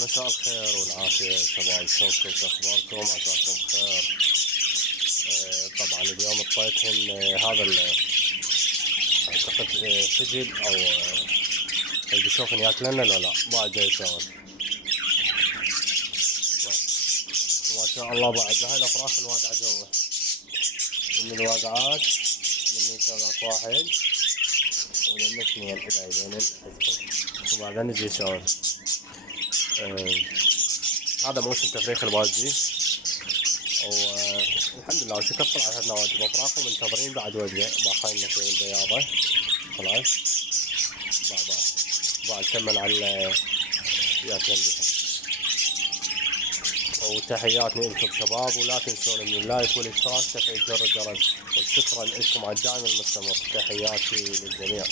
مساء الخير والعافية شباب، شلونكم؟ شو اخباركم؟ عساكم بخير. طبعا اليوم اطيتهن اعتقد سجل او اللي بيشوفن ياكلنا لو لا بعد جاي يسوون. ما شاء الله بعد هاي الافراخ الواقعة جوا من الواقعات من يسوي واحد ومن اثنين الى وبعدين يجي يسوون. هذا موسم تفريخ البازي والحمد لله وشكر طلعت عندنا واجب افراخ ومنتظرين بعد وجبه باقينا شوي البياضه خلاص بعد كمل على ياكلن بها. وتحياتنا لكم شباب، ولا تنسون من اللايك والاشتراك تفعيل زر الجرس، وشكرا لكم على الدعم المستمر. تحياتي للجميع.